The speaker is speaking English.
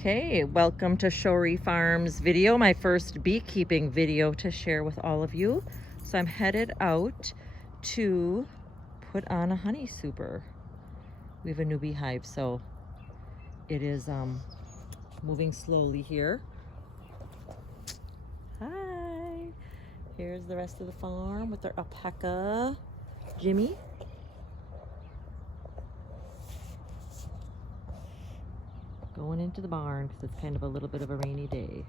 Okay, welcome to Shorey Farms video, my first beekeeping video to share with all of you. So I'm headed out to put on a honey super. We have a new beehive, so it is moving slowly here. Hi, here's the rest of the farm with our alpaca, Jimmy. Going into the barn because it's kind of a little bit of a rainy day.